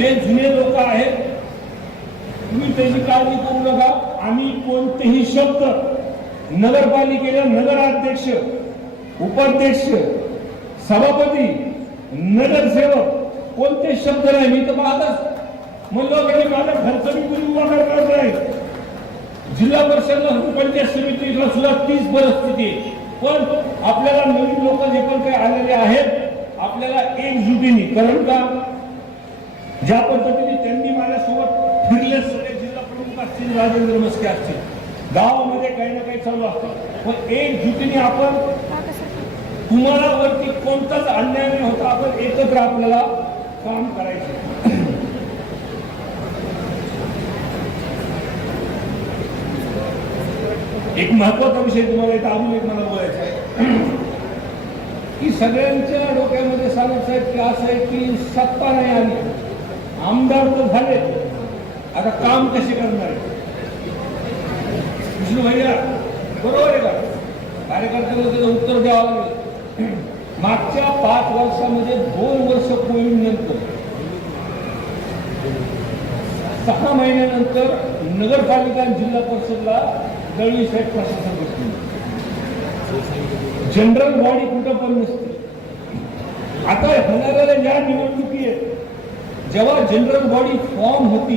जे जुने लोक आहेत तुम्ही त्याची काळजी करू नका. आम्ही कोणतेही शब्द नगरपालिकेला नगराध्यक्ष उपाध्यक्ष सभापती नगरसेवक कोणते शब्द नाही. मी तर पाहतच म्हणलो की माझा खर्च मी कुणी उभा करणार नाही. जिल्हा परिषदला पंचायत समितीला सुद्धा तीच परिस्थिती पण आपल्याला नवीन लोक जे पण काही आलेले आहेत आपल्याला एकजुटीने कारण का? ज्या पद्धतीने त्यांनी माझ्यासोबत फिरले सगळे जिल्हा प्रमुख असतील राजेंद्र मस्के असतील गावामध्ये काही ना काही चालू असतं. पण एकजुटीने आपण तुम्हाला वरती कोणताच अन्याय नाही होता आपण एकत्र आपल्याला काम करायचं. एक महत्त्वाचा विषय तुम्हाला इथं अजून एक मला बोलायचा आहे. की सगळ्यांच्या डोक्यामध्ये सांगत साहेब की असं आहे की सत्ता नाही आली. आमदार तर झाले. आता काम कसे करणार? विष्णू भैया बरोबर आहे का? कार्यकर्त्यांना त्याचं उत्तर द्यावं लागेल. मागच्या पाच वर्षामध्ये दोन वर्ष कोविड नंतर सहा महिन्यानंतर नगरपालिका आणि जिल्हा परिषदला दळवी साहेब प्रशासन बसले. जनरल बॉडी कुठं पण नसते. आता होणाऱ्या ज्या निवडणुकी आहेत जेव्हा जनरल बॉडी फॉर्म होती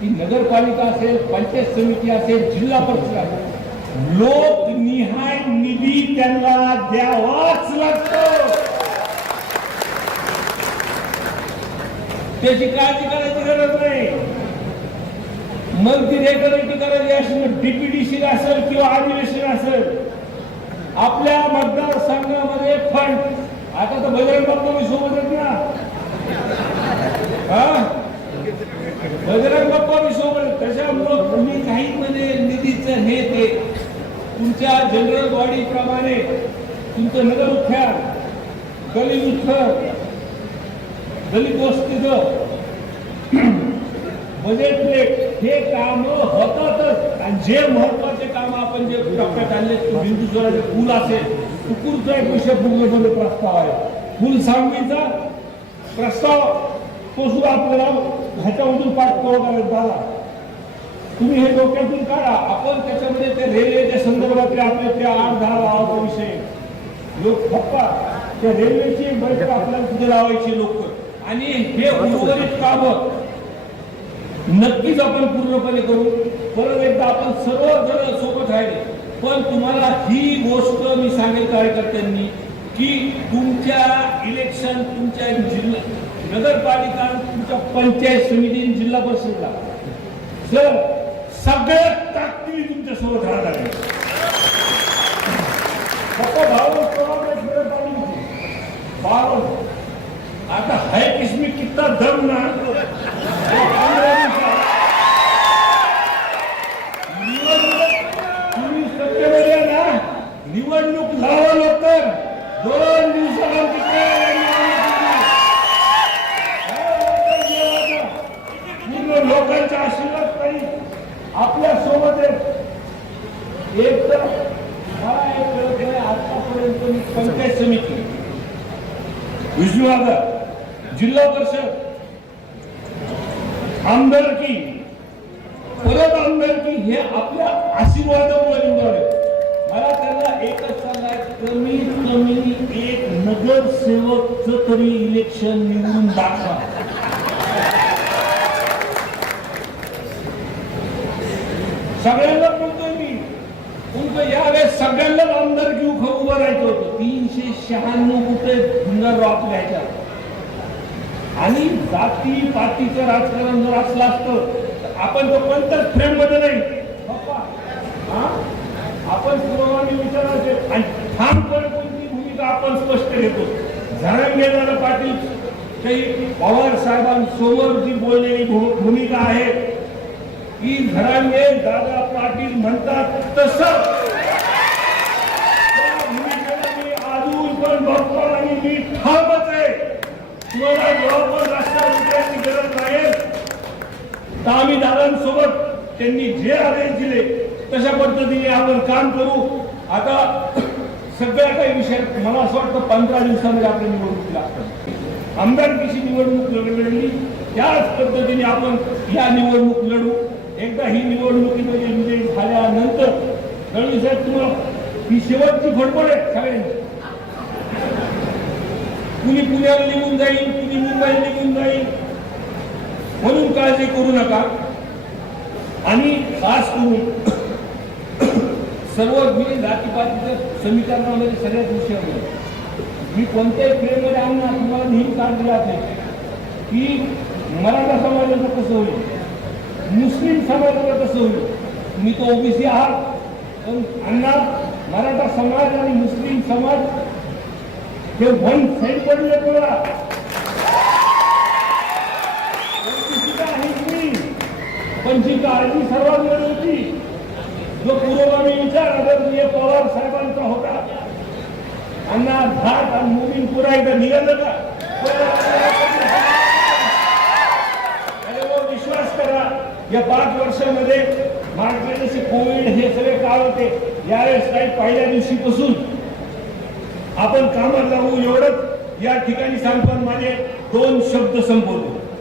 ती नगरपालिका असेल पंचायत समिती असेल जिल्हा परिषद असेल लोकनिहाय निधी त्यांना द्यावाच लागतो. त्याची काळजी करायची गरज नाही. मग ती रेकॉर्डिंग करायची असेल डीपीडीसी असेल किंवा अधिवेशन असेल आपल्या मतदारसंघामध्ये फंड आता तर बजरंग बाप्पा मी सोबत आहेत ना. बजरंग बाप्पा मी त्याच्यामुळं तुम्ही काहीच म्हणे निधीचं हे ते तुमच्या जनरल बॉडी प्रमाणे तुमचं नगर उत्थान दलित उत्थान दलित वस्तीचं बजेट प्लेट हे काम होतातच आणि जे महत्त्वाचे काम आपण जे टप्प्यात आणले हिंदू बिंदुस्वराचे पूल असेल कुकुरचा एक विषय पूर्णपणे प्रस्ताव आहे पूल सांगवीचा प्रस्ताव तो सुद्धा आपल्याला ह्याच्यामधून पाठपुरावा करायचा झाला तुम्ही हे डोक्यातून काढा. आपण त्याच्यामध्ये ते रेल्वेच्या संदर्भातले आपले ते आठ दहा लावाचा विषय. लोक फप्पा. त्या रेल्वेची बैठक आपल्याला तिथे लावायची लोक. आणि हे उर्वरित काम नक्कीच आपण पूर्णपणे करू. परत एकदा आपण सर्व जण सोबत राहिले. पण तुम्हाला ही गोष्ट मी सांगेल कार्यकर्त्यांनी की तुमच्या इलेक्शन तुमच्या जिल्हा नगरपालिका तुमच्या पंचायत समिती जिल्हा परिषदला. सर सगळ्यात ताकदीने तुमच्यासोबत राहणार आहे आता हाय किस्मी कितना दम ना निवडणूक तुम्ही सत्तेमध्ये आहे ना निवडणूक लावा लवकर दोन दिवसानंतर पूर्ण लोकांचा आशीर्वाद काही आपल्यासोबत आहे एक तर मला एक कळत नाही आतापर्यंत मी पंचायत समिती? विष्णुवादा जिल्हा परिषद. आमदारकी परत आमदारकी हे आपल्या आशीर्वादामुळे निवडावे मला त्यांना एकच सांगायचं कमीत कमी एक नगरसेवकच तरी इलेक्शन निवडून दाखवा. सगळ्यांना बोलतोय मी तुमचं यावेळेस सगळ्यांनाच आमदार घेऊ खरं उभं राहायचं होतं. तीनशे शहाण्णव कुठे धुंगार आपल्या आणि जाती पातीचं राजकारण जर असलं असतं तर आपण तो कोणत्याच फ्रेममध्ये नाही आपण सर्वांनी विचारायचे. आणि ठामपणे कोणती भूमिका आपण स्पष्ट घेतो? झरंगेदार पाटील काही पवार साहेबांसमोर जी बोललेली भूमिका आहे. की झरांगे दादा पाटील म्हणतात तसं त्या भूमिकेला मी अजून पण बघतो आणि मी ठामच आहे तुम्हाला जेव्हा पण रस्त्यावर उतरायची गरज नाही तर आम्ही दादांसोबत त्यांनी जे आदेश दिले तशा पद्धतीने आपण काम करू. आता सगळ्या काही विषयात मला असं वाटतं पंधरा दिवसामध्ये आपल्या निवडणुकी लागतात. आमदारकीची निवडणूक लढली त्याच पद्धतीने आपण या निवडणूक लढू. एकदा ही निवडणुकीमध्ये विजयी झाल्यानंतर दळवी साहेब तुम्हाला ही शेवटची फडफड आहे सगळ्यांची. कुणी पुण्याला निघून जाईल कुणी मुंबईला निघून जाईल म्हणून काळजी करू नका. आणि खास करून सर्व मी जातीपातीच्या समीकरणामध्ये सगळ्याच विषयामध्ये मी कोणत्याही फ्रेममध्ये आणणार तुम्हाला नेहमी काळ दिला असेल की मराठा समाजाचं कसं होईल? मुस्लिम समाजाचं कसं होईल? मी तो ओबीसी आहात पण अण्णा मराठा समाज आणि मुस्लिम समाज हे वन साईड पडले तुम्हाला ओबीसीचा आहे मी पण जी काळजी सर्वांकडे होती जो पुरोगामी विचार आदरणीय पवार साहेबांचा होता. अण्णा घाट आणि मोमीन पुरा एकदा निघालं का त्याच्यावर विश्वास करा. या पाच वर्षामध्ये महाराष्ट्रात दिवशी कोविड हे सगळे काळ होते. यावेळेस काही पहिल्या दिवशीपासून आपण कामात लागू एवढंच. या ठिकाणी सांगताना माझे दोन शब्द संपवतो.